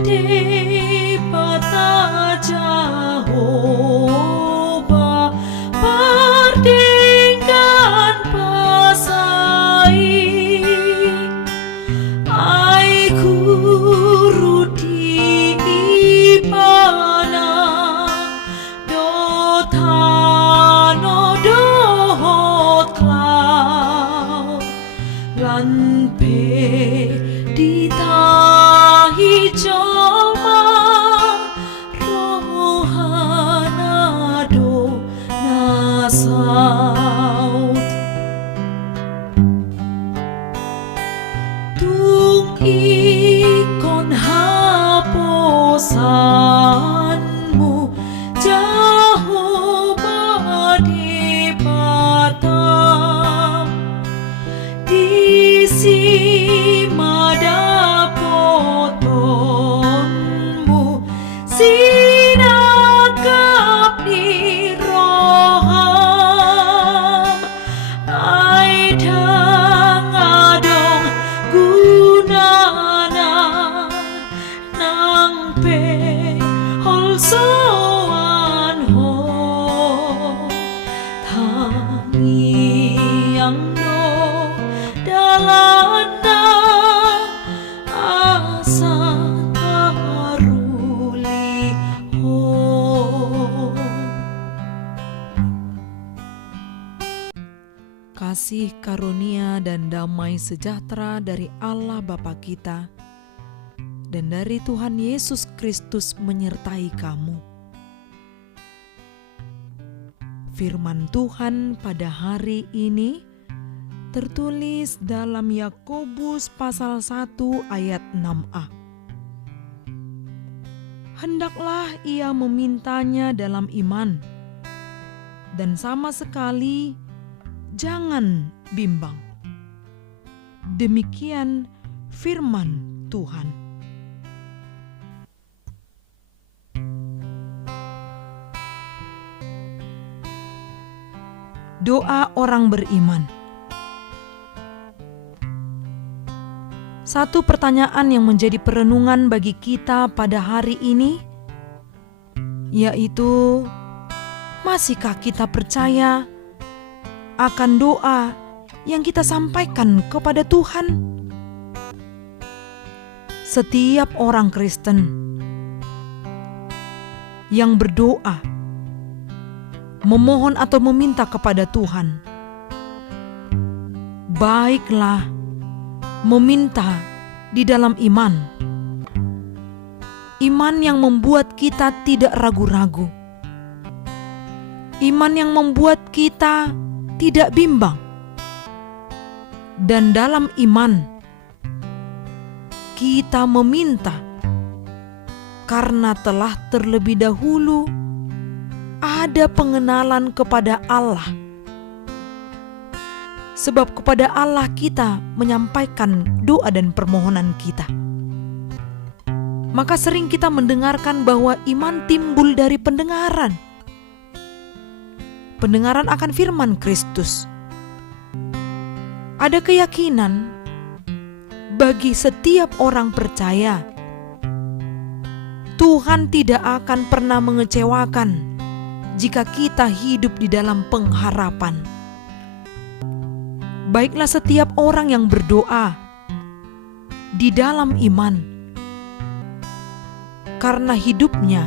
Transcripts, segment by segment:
Dipata Jehovah pardingkan pesaing, ai guru di ipana dotano dohot klau lan pe ditahi joma rohana do nasaut tung ikon haposanmu Jehovah dipata di simada potonmu sinakap ni roha ai dangadong gunana nang pe holsoan ho tangiang no dalana asa karuli ho. Kasih karunia dan damai sejahtera dari Allah Bapa kita dan dari Tuhan Yesus Kristus menyertai kamu. Firman Tuhan pada hari ini tertulis dalam Yakobus pasal 1 ayat 6a. Hendaklah ia memintanya dalam iman, dan sama sekali jangan bimbang. Demikian firman Tuhan. Doa orang beriman. Satu pertanyaan yang menjadi perenungan bagi kita pada hari ini, yaitu, masihkah kita percaya akan doa yang kita sampaikan kepada Tuhan? Setiap orang Kristen yang berdoa, memohon atau meminta kepada Tuhan, baiklah meminta di dalam iman. Iman yang membuat kita tidak ragu-ragu. Iman yang membuat kita tidak bimbang. Dan dalam iman, kita meminta karena telah terlebih dahulu ada pengenalan kepada Allah. Sebab kepada Allah kita menyampaikan doa dan permohonan kita. Maka sering kita mendengarkan bahwa iman timbul dari pendengaran. Pendengaran akan firman Kristus. Ada keyakinan bagi setiap orang percaya, Tuhan tidak akan pernah mengecewakan jika kita hidup di dalam pengharapan. Baiklah setiap orang yang berdoa di dalam iman, karena hidupnya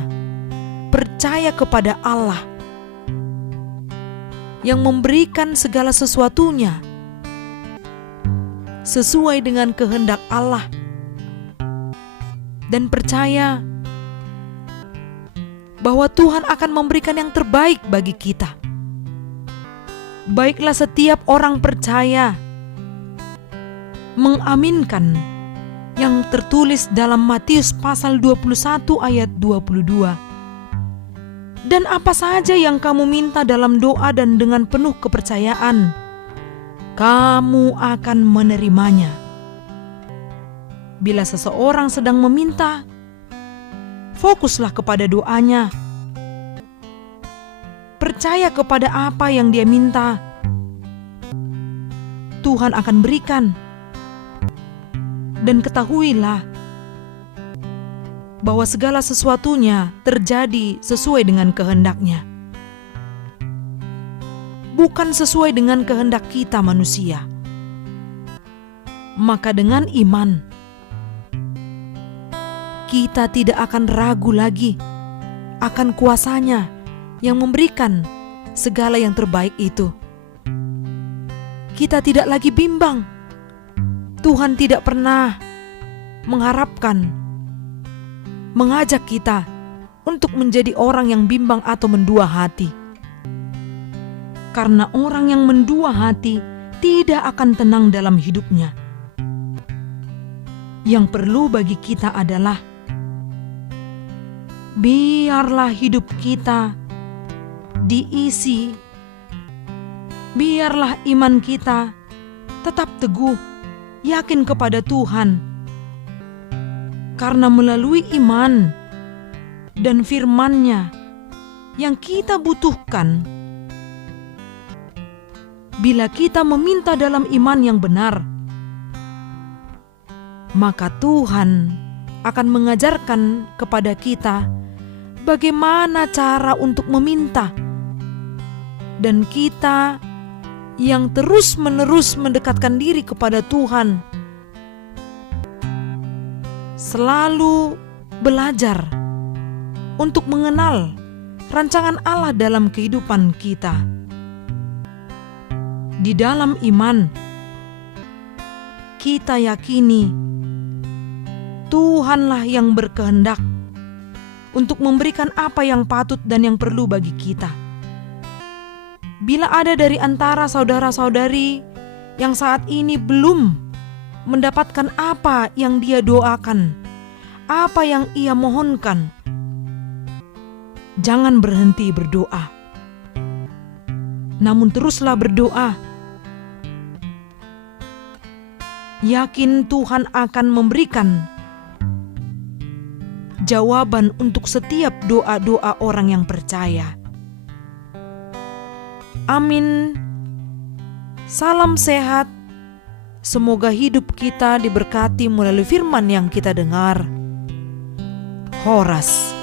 percaya kepada Allah yang memberikan segala sesuatunya sesuai dengan kehendak Allah, dan percaya bahwa Tuhan akan memberikan yang terbaik bagi kita. Baiklah setiap orang percaya mengaminkan yang tertulis dalam Matius pasal 21 ayat 22. Dan apa saja yang kamu minta dalam doa dan dengan penuh kepercayaan, kamu akan menerimanya. Bila seseorang sedang meminta, fokuslah kepada doanya. Percaya kepada apa yang dia minta. Tuhan akan berikan. Dan ketahuilah bahwa segala sesuatunya terjadi sesuai dengan kehendak-Nya, bukan sesuai dengan kehendak kita manusia. Maka dengan iman, kita tidak akan ragu lagi akan kuasa-Nya yang memberikan segala yang terbaik itu. Kita tidak lagi bimbang. Tuhan tidak pernah mengajak kita untuk menjadi orang yang bimbang atau mendua hati. Karena orang yang mendua hati tidak akan tenang dalam hidupnya. Yang perlu bagi kita adalah, biarlah hidup kita diisi, biarlah iman kita tetap teguh, yakin kepada Tuhan. Karena melalui iman dan firman-Nya yang kita butuhkan, bila kita meminta dalam iman yang benar, maka Tuhan akan mengajarkan kepada kita bagaimana cara untuk meminta. Dan kita yang terus-menerus mendekatkan diri kepada Tuhan, selalu belajar untuk mengenal rancangan Allah dalam kehidupan kita. Di dalam iman, kita yakini Tuhanlah yang berkehendak untuk memberikan apa yang patut dan yang perlu bagi kita. Bila ada dari antara saudara-saudari yang saat ini belum mendapatkan apa yang dia doakan, apa yang ia mohonkan, jangan berhenti berdoa. Namun teruslah berdoa. Yakin Tuhan akan memberikan jawaban untuk setiap doa-doa orang yang percaya. Amin. Salam sehat. Semoga hidup kita diberkati melalui firman yang kita dengar. Horas.